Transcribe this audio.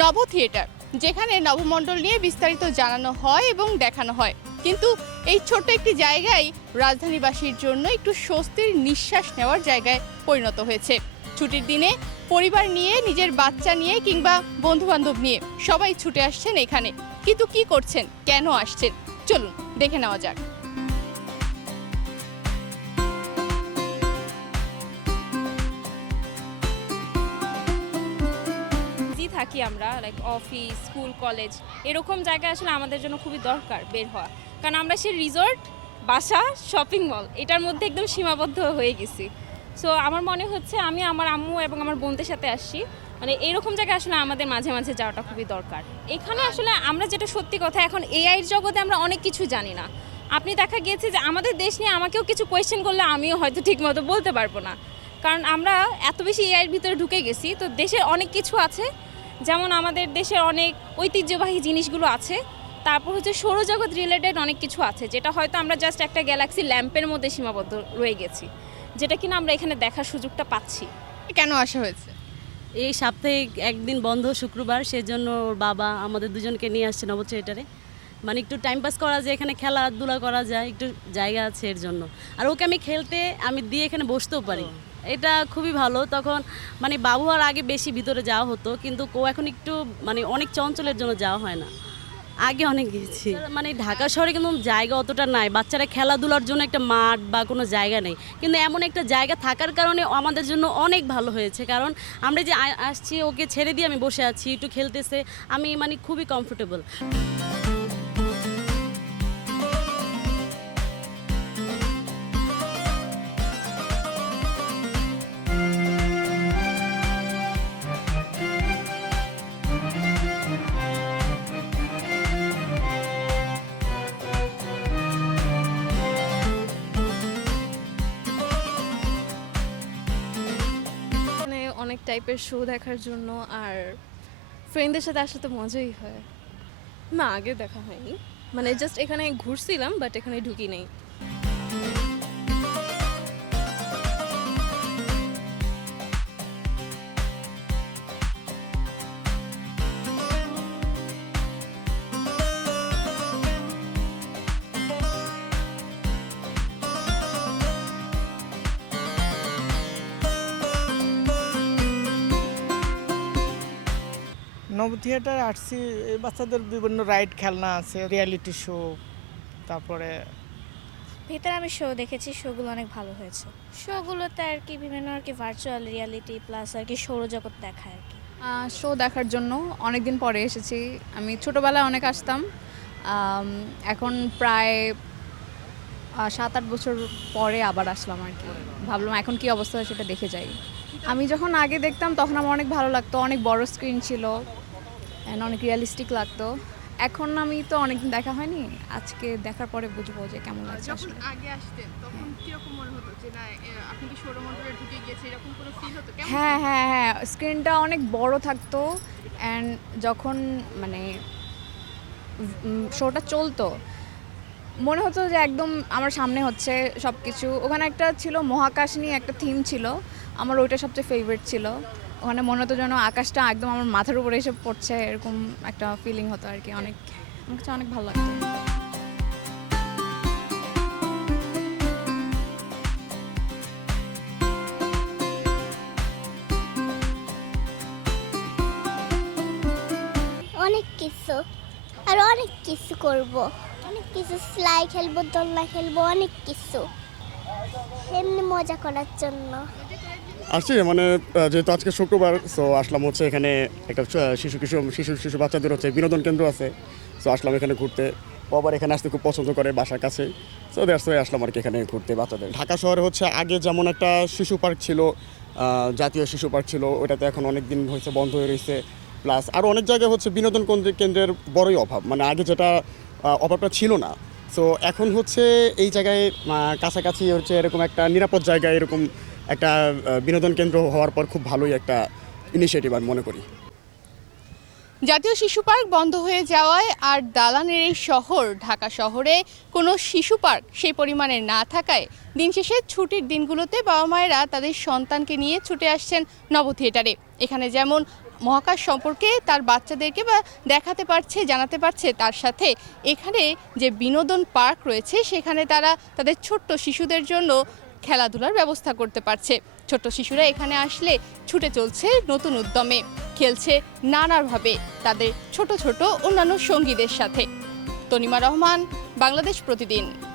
নব থিয়েটার, যেখানে নবমণ্ডল নিয়ে বিস্তারিত জানানো হয় এবং দেখানো হয়। কিন্তু এই ছোট্ট একটি জায়গায় রাজধানীবাসীর জন্য একটু স্বস্তির নিঃশ্বাস নেওয়ার জায়গায় পরিণত হয়েছে। ছুটির দিনে পরিবার নিয়ে, নিজের বাচ্চা নিয়ে কিংবা বন্ধুবান্ধব নিয়ে সবাই ছুটে আসছেন এখানে। কিন্তু কি করছেন, কেন আসছেন, চলুন দেখে নেওয়া যাক। থাকি আমরা লাইক অফিস, স্কুল, কলেজ, এরকম জায়গায় আসলে আমাদের জন্য খুবই দরকার বের হওয়া, কারণ আমরা সেই রিসর্ট, বাসা, শপিং মল এটার মধ্যে একদম সীমাবদ্ধ হয়ে গেছি। সো আমার মনে হচ্ছে আমি আমার আম্মু এবং আমার বোনদের সাথে আসছি, মানে এরকম জায়গায় আসলে আমাদের মাঝে মাঝে যাওয়াটা খুবই দরকার। এখানে আসলে আমরা যেটা সত্যি কথা, এখন এআইয়ের জগতে আমরা অনেক কিছু জানি না। আপনি দেখা গিয়েছে যে আমাদের দেশ নিয়ে আমাকেও কিছু কোয়েশ্চেন করলে আমিও হয়তো ঠিকমতো বলতে পারবো না, কারণ আমরা এত বেশি এআইয়ের ভিতরে ঢুকে গেছি। তো দেশের অনেক কিছু আছে, যেমন আমাদের দেশের অনেক ঐতিহ্যবাহী জিনিসগুলো আছে, তারপর হচ্ছে সৌরজগৎ রিলেটেড অনেক কিছু আছে, যেটা হয়তো আমরা জাস্ট একটা গ্যালাক্সি ল্যাম্পের মধ্যে সীমাবদ্ধ রয়ে গেছি, যেটা কিনা আমরা এখানে দেখার সুযোগটা পাচ্ছি। কেন আসা হয়েছে? এই সাপ্তাহিক একদিন বন্ধ শুক্রবার, সেজন্য ওর বাবা আমাদের দুজনকে নিয়ে আসছে নব থিয়েটারে। মানে একটু টাইম পাস করা যায়, এখানে খেলাধুলা করা যায়, একটু জায়গা আছে এর জন্য। আর ওকে আমি খেলতে দিয়ে এখানে বসতেও পারি, এটা খুবই ভালো। তখন মানে বাবু আর আগে বেশি ভিতরে যাওয়া হতো, কিন্তু ও এখন একটু মানে অনেক চঞ্চলের জন্য যাওয়া হয় না, আগে অনেক গেছি। মানে ঢাকা শহরে কিন্তু জায়গা অতটা নাই, বাচ্চারা খেলাধুলার জন্য একটা মাঠ বা কোনো জায়গা নেই, কিন্তু এমন একটা জায়গা থাকার কারণে আমাদের জন্য অনেক ভালো হয়েছে। কারণ আমরা যে আসছি, ওকে ছেড়ে দিয়ে আমি বসে আছি, একটু খেলতেছে, আমি মানে খুবই কমফোর্টেবল। অনেক টাইপের শো দেখার জন্য, আর ফ্রেন্ডদের সাথে আসলে তো মজাই হয়। না, আগে দেখা হয়নি, মানে জাস্ট এখানে ঘুরছিলাম, বাট এখানে ঢুকি নেই। নব থিয়েটার আসছি, এই বাচ্চাদের বিভিন্ন রাইড, খেলনা আছে, রিয়ালিটি শো, তারপরে ভিতরে আমি শো দেখেছি, শোগুলো অনেক ভালো হয়েছে। শোগুলোতে আর কি বিভিন্ন আর কি ভার্চুয়াল রিয়ালিটি প্লাস আর কি সৌরজগৎ দেখায় আর কি। শো দেখার জন্য অনেক দিন পরে এসেছি। আমি ছোটোবেলায় অনেক আসতাম, এখন প্রায় 7-8 বছর পরে আবার আসলাম আর কি। ভাবলাম এখন কি অবস্থা হয় সেটা দেখে যাই। আমি যখন আগে দেখতাম তখন আমার অনেক ভালো লাগতো, অনেক বড় স্ক্রিন ছিল, অনেক রিয়ালিস্টিক লাগতো। এখন আমি তো অনেকদিন দেখা হয়নি, আজকে দেখার পরে বুঝবো যে কেমন লাগছে। যখন আগে আসতেন তখন কিরকম মনে হতো যে না আপনি কি সৌরমণ্ডলে ঢুকে গিয়েছে, এরকম কোনো ফিল হতো? হ্যাঁ হ্যাঁ হ্যাঁ, স্ক্রিনটা অনেক বড় থাকতো, অ্যান্ড যখন মানে শোটা চলতো মনে হতো যে একদম আমার সামনে হচ্ছে সব কিছু। ওখানে একটা ছিল মহাকাশ নিয়ে একটা থিম ছিল, আমার ওইটা সবচেয়ে ফেভারিট ছিল। ওখানে মনে হতো যেন আকাশটা একদম আমার মাথার উপরে এসে পড়ছে, এরকম একটা ফিলিং হতো আর কি। আমার কাছে অনেক ভালো লাগতো। অনেক কিছু, আর অনেক কিছু করব, অনেক কিছু সেলাই খেলবো, দোলনা খেলবো, অনেক কিছু এমনি মজা করার জন্য আসছি। মানে যেহেতু আজকে শুক্রবার, সো আসলাম হচ্ছে এখানে একটা শিশু বাচ্চাদের হচ্ছে বিনোদন কেন্দ্র আছে, সো আসলাম এখানে ঘুরতে। ও আবার এখানে আসতে খুব পছন্দ করে, বাসার কাছে, সো দ্যাটস ওয়াই আসলাম আর কি এখানে ঘুরতে বাচ্চাদের। ঢাকা শহরে হচ্ছে আগে যেমন একটা শিশু পার্ক ছিল, জাতীয় শিশু পার্ক ছিল, ওটাতে এখন অনেক দিন হয়েছে বন্ধ হয়ে রয়েছে। প্লাস আরও অনেক জায়গায় হচ্ছে বিনোদন কেন্দ্রের বড়ই অভাব, মানে আগে যেটা অভাবটা ছিল না। সো এখন হচ্ছে এই জায়গায় কাছাকাছি হচ্ছে এরকম একটা নিরাপদ জায়গায় এরকম একটা বিনোদন কেন্দ্র হওয়ার পর খুব ভালোই একটা ইনিশিয়েটিভ আমি মনে করি। জাতীয় শিশু পার্ক বন্ধ হয়ে যাওয়ায় আর দালানের এই শহর ঢাকা শহরে কোনো শিশু পার্ক সেই পরিমাণে না থাকায় দিন শেষে ছুটির দিনগুলোতে বাবা মায়েরা তাদের সন্তানকে নিয়ে ছুটে আসছেন নব থিয়েটারে। এখানে যেমন মহাকাশ সম্পর্কে তার বাচ্চাদেরকে বা দেখাতে পারছে, জানাতে পারছে, তার সাথে এখানে যে বিনোদন পার্ক রয়েছে সেখানে তারা তাদের ছোট্ট শিশুদের জন্য খেলাধুলার ব্যবস্থা করতে পারছে। ছোট্ট শিশুরা এখানে আসলে ছুটে চলছে নতুন উদ্যমে, খেলছে নানাভাবে তাদের ছোট ছোট অন্যান্য সঙ্গীদের সাথে। তনিমা রহমান, বাংলাদেশ প্রতিদিন।